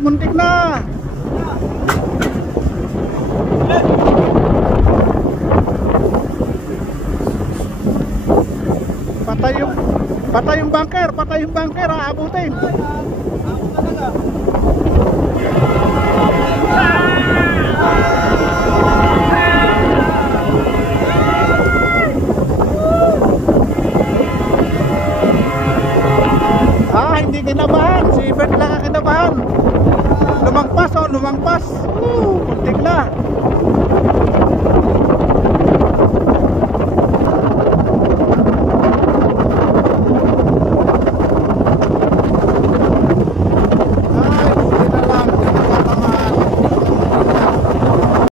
muntik na. Patay yung bunker, aabutin. Hindi kinabahan, si Bert lang ang kinabahan. Lumangpas, lumangpas. Muntik na.